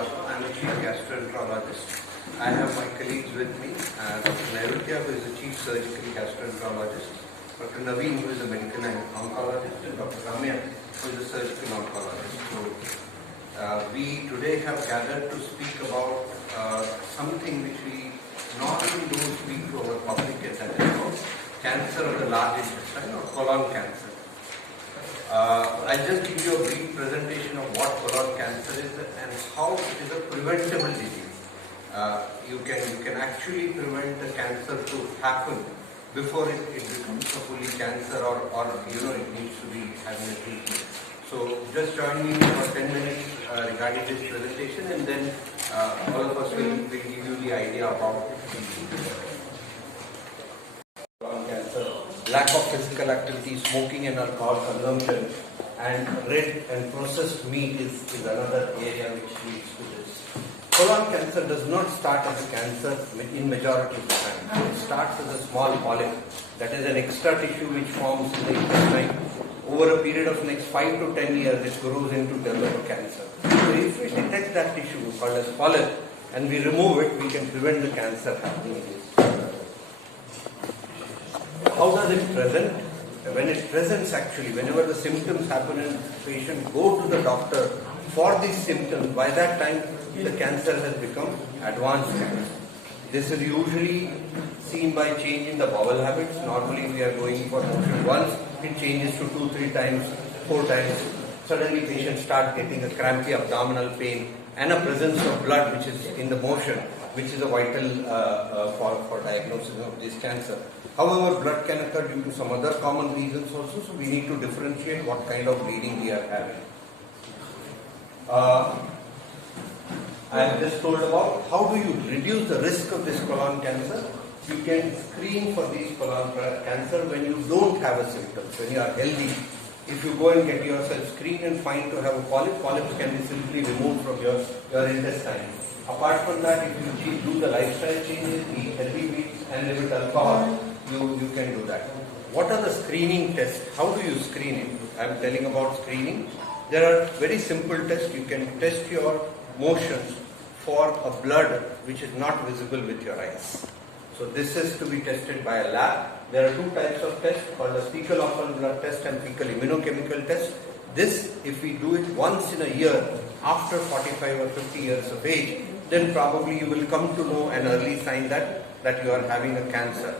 I'm a chief gastroenterologist. I have my colleagues with me, Dr. Nairutia, who is the chief surgical gastroenterologist, Dr. Naveen, who is a medical oncologist, and Dr. Ramya, who is a surgical oncologist. So, we today have gathered to speak about something which we normally don't speak to our public, and that is called cancer of the large intestine or colon cancer. I'll just give you a brief presentation of what colon cancer is and how it is a preventable disease. You can actually prevent the cancer to happen before it becomes a fully cancer or it needs to be having a treatment. So just join me for 10 minutes regarding this presentation, and then all of us will give you the idea about colon cancer. Lack of physical activity, smoking and alcohol consumption, and red and processed meat is another area which leads to this. Colon cancer does not start as a cancer in majority of the time. It starts as a small polyp, that is an extra tissue which forms in the intestine. Over a period of next 5 to 10 years, it grows into develop a cancer. So if we detect that tissue called as polyp and we remove it, we can prevent the cancer happening. How does it present? When it presents, actually, whenever the symptoms happen and the patient go to the doctor for these symptoms, by that time the cancer has become advanced cancer. This is usually seen by change in the bowel habits. Normally we are going for motion once, it changes to 2-3 times, 4 times. Suddenly patients start getting a crampy abdominal pain and a presence of blood which is in the motion, which is a vital for diagnosis of this cancer. However, blood can occur due to some other common reasons also, so we need to differentiate what kind of bleeding we are having. I have just told about how do you reduce the risk of this colon cancer. You can screen for these colon cancer when you don't have a symptoms, when you are healthy. If you go and get yourself screened and find to have a polyp, polyps can be simply removed from your intestine. Apart from that, if you do the lifestyle changes, eat healthy meats and live with alcohol, you can do that. What are the screening tests? How do you screen it? I am telling about screening. There are very simple tests. You can test your motions for a blood which is not visible with your eyes. So this is to be tested by a lab. There are 2 types of tests called the fecal occult blood test and fecal immunochemical test. This, if we do it once in a year after 45 or 50 years of age, then probably you will come to know an early sign that you are having a cancer.